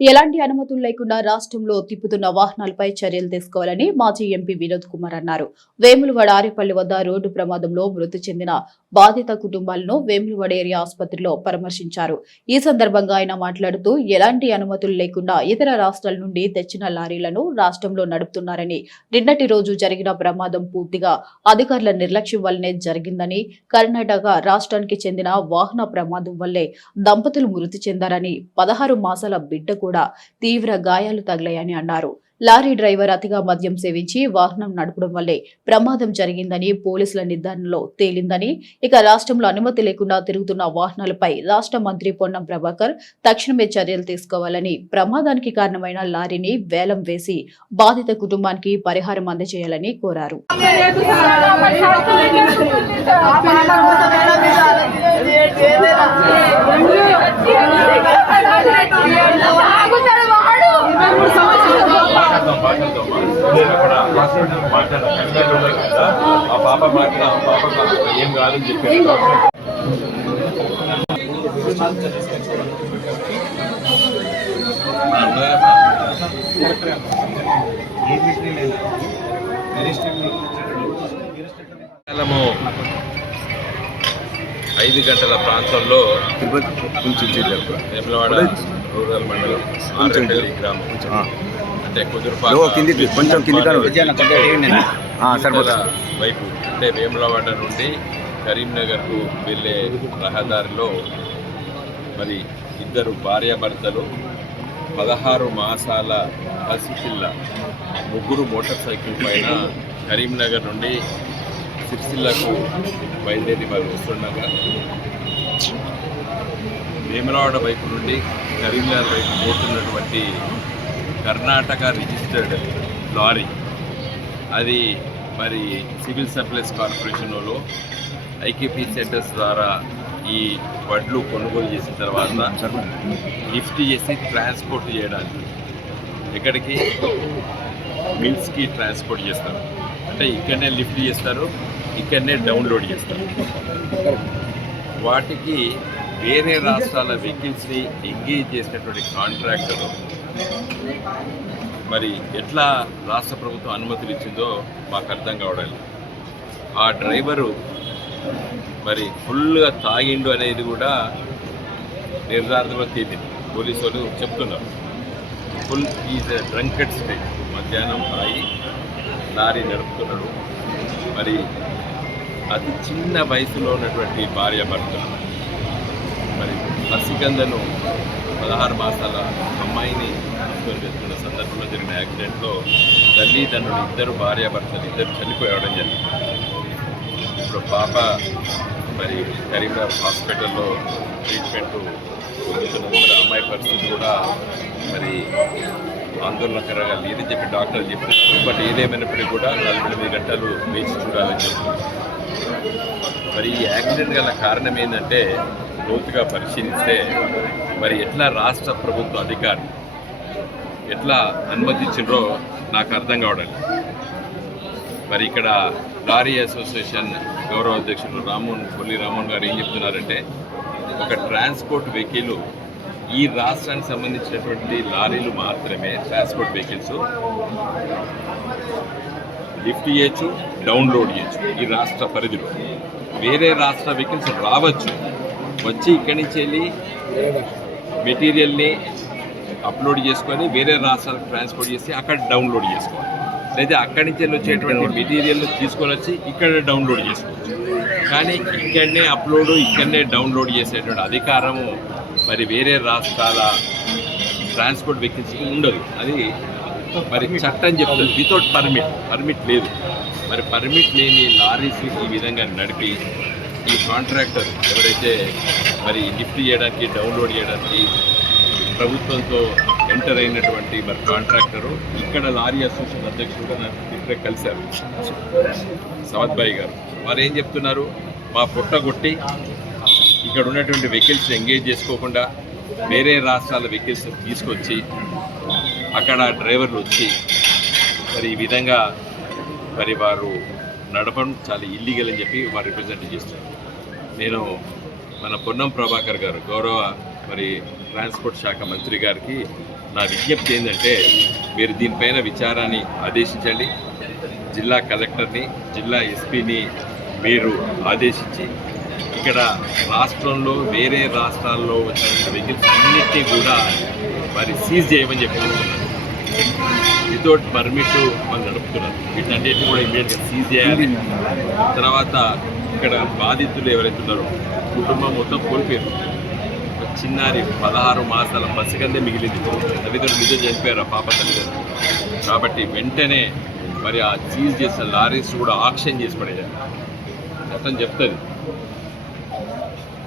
ఎలాంటి అనుమతులు లేకుండా రాష్ట్రంలో తిప్పుతున్న వాహనాలపై చర్యలు తీసుకోవాలని మాజీ ఎంపీ వినోద్ కుమార్ అన్నారు. వేములవాడ ఆరేపల్లి వద్ద రోడ్డు ప్రమాదంలో మృతి చెందిన బాధిత కుటుంబాలను వేములవాడ ఏరియా ఆసుపత్రిలో పరామర్శించారు. ఈ సందర్భంగా ఆయన మాట్లాడుతూ ఎలాంటి అనుమతులు లేకుండా ఇతర రాష్ట్రాల నుండి తెచ్చిన లారీలను రాష్ట్రంలో నడుపుతున్నారని నిన్నటి రోజు జరిగిన ప్రమాదం పూర్తిగా అధికారుల నిర్లక్ష్యం వల్లనే జరిగిందని కర్ణాటక రాష్ట్రానికి చెందిన వాహన ప్రమాదం వల్లే దంపతులు మృతి చెందారని పదహారు మాసాల బిడ్డ కూడా తీవ్ర గాయాలు తగిలాయని అన్నారు. లారీ డ్రైవర్ అతిగా మద్యం సేవించి వాహనం నడపడం వల్లే ప్రమాదం జరిగిందని పోలీసుల నిర్ధారణలో తేలిందని. ఇక రాష్ట్రంలో అనుమతి లేకుండా తిరుగుతున్న వాహనాలపై రాష్ట్ర మంత్రి పొన్నం ప్రభాకర్ తక్షణమే చర్యలు తీసుకోవాలని ప్రమాదానికి కారణమైన లారీని వేలం వేసి బాధిత కుటుంబానికి పరిహారం అందజేయాలని కోరారు. కన్వీనర్ ఉన్నారు కదా ఆ పాప మాట్లాడ ఆ పాప ఏం కాదని చెప్పారు ఐదు గంటల ప్రాంతంలో వేములవాడ రూరల్ మండలం ఆరేపల్లి గ్రామం. అంటే కుదురుపాక కిందికి కొంచెం కింది ఇవతల వైపు అంటే వేములవాడ నుండి కరీంనగర్కు వెళ్ళే రహదారిలో మరి ఇద్దరు భార్యాభర్తలు పదహారు మాసాల పసిపిల్ల ముగ్గురు మోటార్ సైకిల్ పైన కరీంనగర్ నుండి సిరిసిల్లకు బయలుదేరి వారు వస్తుండగా వేములవాడ వైపు నుండి కరీంనగర్ వైపు పోతున్నటువంటి కర్ణాటక రిజిస్టర్డ్ లారీ. అది మరి సివిల్ సప్లైస్ కార్పొరేషన్లో ఐకేపీ సెంటర్స్ ద్వారా ఈ వడ్లు కొనుగోలు చేసిన తర్వాత లిఫ్ట్ చేసి ట్రాన్స్పోర్ట్ చేయడానికి ఎక్కడికి? మిల్స్కి ట్రాన్స్పోర్ట్ చేస్తారు. అంటే ఇక్కడనే లిఫ్ట్ చేస్తారు ఇక్కడనే డౌన్లోడ్ చేస్తారు. వాటికి వేరే రాష్ట్రాల వెహికల్స్ని ఎంగేజ్ చేసినటువంటి కాంట్రాక్టర్ మరి ఎట్లా రాష్ట్ర ప్రభుత్వం అనుమతులు ఇచ్చిందో మాకు అర్థం కావడం ఆ డ్రైవరు మరి ఫుల్గా తాగిండు అనేది కూడా నిర్ధారణలో తేలింది పోలీసు వాళ్ళు చెప్తున్నారు. ఫుల్ ఈజ్ డ్రంకెడ్ స్టేట్ మధ్యాహ్నం తాగి లారీ నడుపుతున్నాడు. మరి అతి చిన్న వయసులో ఉన్నటువంటి భార్య భర్త మరి పసిగందను పదహారు మాసాల అమ్మాయిని తీసుకొని వెళ్తున్న సందర్భంలో జరిగిన యాక్సిడెంట్లో తల్లిదండ్రులు ఇద్దరు భార్యాభర్తలు ఇద్దరు చనిపోయడం జరిగింది. ఇప్పుడు పాప మరి కరీంనగర్ హాస్పిటల్లో ట్రీట్మెంట్ పొందుతున్నందున అమ్మాయి పరిస్థితి కూడా మరి ఆందోళనకరంగా లేదని చెప్పి డాక్టర్లు చెప్తున్నారు బట్ ఏదేమైనప్పటికీ కూడా నలభై ఎనిమిది గంటలు వేచి చూడాలని చెప్తున్నారు. మరి ఈ యాక్సిడెంట్ గల కారణం ఏంటంటే లోతుగా పరిశీలిస్తే మరి ఎట్లా రాష్ట్ర ప్రభుత్వ అధికారులు ఎట్లా అనుమతించారో నాకు అర్థం కావడం మరి ఇక్కడ లారీ అసోసియేషన్ గౌరవ అధ్యక్షుడు రామోహన్ కొల్లి రామోహన్ గారు ఏం చెప్తున్నారంటే ఒక ట్రాన్స్పోర్ట్ వెహికల్ ఈ రాష్ట్రానికి సంబంధించినటువంటి లారీలు మాత్రమే ట్రాన్స్పోర్ట్ వెహికల్స్ లిఫ్ట్ చేయొచ్చు డౌన్లోడ్ చేయొచ్చు ఈ రాష్ట్ర పరిధిలో. వేరే రాష్ట్ర వెహికల్స్ రావచ్చు. వచ్చి ఇక్కడి నుంచి వెళ్ళి మెటీరియల్ని అప్లోడ్ చేసుకొని వేరే రాష్ట్రాలకు ట్రాన్స్పోర్ట్ చేసి అక్కడ డౌన్లోడ్ చేసుకోవాలి. లేదా అక్కడి నుంచి వెళ్ళి వచ్చేటువంటి మెటీరియల్ తీసుకొని వచ్చి ఇక్కడ డౌన్లోడ్ చేసుకోవచ్చు. కానీ ఇక్కడనే అప్లోడ్ ఇక్కడనే డౌన్లోడ్ చేసేటువంటి అధికారము మరి వేరే రాష్ట్రాల ట్రాన్స్పోర్ట్ వెహికల్స్కి ఉండదు. అది మరి చట్టం చెప్తుంది. వితౌట్ పర్మిట్ పర్మిట్ లేదు. మరి పర్మిట్ లేని లారీస్ ఈ విధంగా నడిపి ఈ కాంట్రాక్టర్ ఎవరైతే మరి లిఫ్ట్ చేయడానికి డౌన్లోడ్ చేయడానికి ప్రభుత్వంతో ఎంటర్ అయినటువంటి మరి కాంట్రాక్టరు ఇక్కడ లారీ అసోసియేషన్ అధ్యక్షుడుగా నాకు ఇప్పుడే కలిశారు. సవత్ భాయ్ గారు. వారు ఏం చెప్తున్నారు? మా పుట్టగొట్టి ఇక్కడ ఉన్నటువంటి వెహికల్స్ ఎంగేజ్ చేసుకోకుండా వేరే రాష్ట్రాల వెహికల్స్ తీసుకొచ్చి అక్కడ డ్రైవర్లు వచ్చి మరి ఈ విధంగా మరి వారు నడపడం చాలా ఇల్లీగల్ అని చెప్పి వారు రిప్రజెంట్ చేస్తున్నారు. నేను మన పొన్నం ప్రభాకర్ గారు గౌరవ మరి ట్రాన్స్పోర్ట్ శాఖ మంత్రి గారికి నా విజ్ఞప్తి ఏంటంటే మీరు దీనిపైన విచారాన్ని ఆదేశించండి. జిల్లా కలెక్టర్ని జిల్లా ఎస్పీని మీరు ఆదేశించి ఇక్కడ రాష్ట్రంలో వేరే రాష్ట్రాల్లో వచ్చిన వెహికల్స్ అన్నిటినీ కూడా మరి సీజ్ చేయమని చెప్పుకుంటున్నారు వితౌట్ పర్మిట్ మనం నడుపుతున్నారు. వీటన్నిటిని కూడా ఇమీడియట్గా సీజ్ చేయాలి. తర్వాత ఇక్కడ బాధితులు ఎవరైతే ఉన్నారో కుటుంబం మొత్తం కోల్పోయారు. ఒక చిన్నారి పదహారు మాసాల పసికందే మిగిలింది. తల్లిదండ్రులు నిజం చనిపోయారు ఆ పాప తల్లిదండ్రులు కాబట్టి వెంటనే మరి ఆ సీజ్ చేసిన లారీస్ కూడా ఆక్షన్ చేసి పడేయాలి. చట్టం చెప్తుంది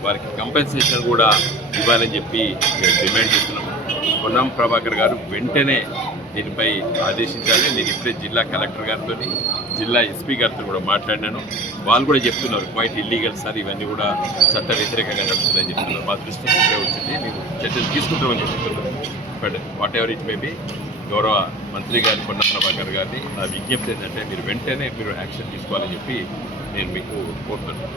వారికి కంపెన్సేషన్ కూడా ఇవ్వాలని చెప్పి మేము డిమాండ్ చేస్తున్నాము పొన్నం ప్రభాకర్ గారు వెంటనే దీనిపై ఆదేశించాలి. నేను ఇప్పుడే జిల్లా కలెక్టర్ గారితో జిల్లా ఎస్పీ గారితో కూడా మాట్లాడినాను. వాళ్ళు కూడా చెప్తున్నారు క్వైట్ ఇల్లీగల్ సార్ ఇవన్నీ కూడా చట్ట వ్యతిరేకంగా నడుస్తుందని చెప్తున్నారు. మా దృష్టికి ఇప్పుడే వచ్చింది. మేము చర్యలు తీసుకుంటామని చెప్తున్నారు. But what ever it may గౌరవ మంత్రి గారి పొన్న ప్రభాకర్ గారిని నా విజ్ఞప్తి ఏంటంటే మీరు వెంటనే మీరు యాక్షన్ తీసుకోవాలని చెప్పి నేను మీకు కోరుతున్నాను.